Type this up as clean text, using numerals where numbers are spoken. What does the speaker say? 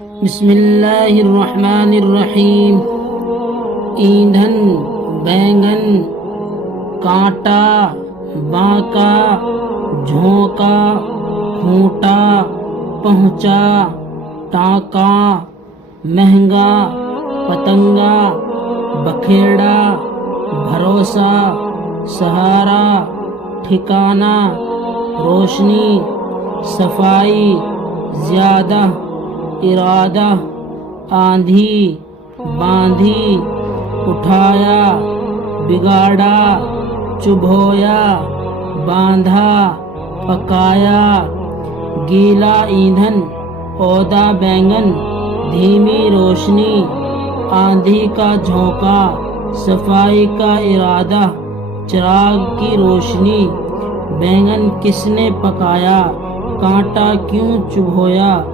بسم اللہ الرحمن الرحیم۔ ایندھن، بینگن، کانٹا، بانکا، جھونکا، پھونٹا، پہنچا، ٹانکا، مہنگا، پتنگا، بکھیڑا، بھروسہ، سہارا، ٹھکانہ، روشنی، صفائی، زیادہ، ارادہ، آندھی، باندھی، اٹھایا، بگاڑا، چبھویا، باندھا، پکایا۔ گیلا ایندھن، عہدہ بینگن، دھیمی روشنی، آندھی کا جھونکا، صفائی کا ارادہ، چراغ کی روشنی۔ بینگن کس نے پکایا، کانٹا کیوں چبھویا؟